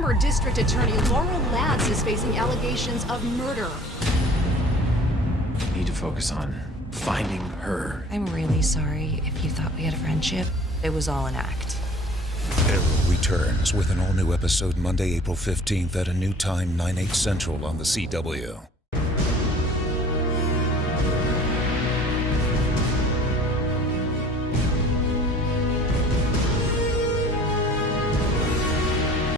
Former District Attorney Laurel Lance is facing allegations of murder. We need to focus on finding her. I'm really sorry if you thought we had a friendship. It was all an act. Arrow returns with an all-new episode Monday, April 15th at a new time, 9/8 Central on the CW.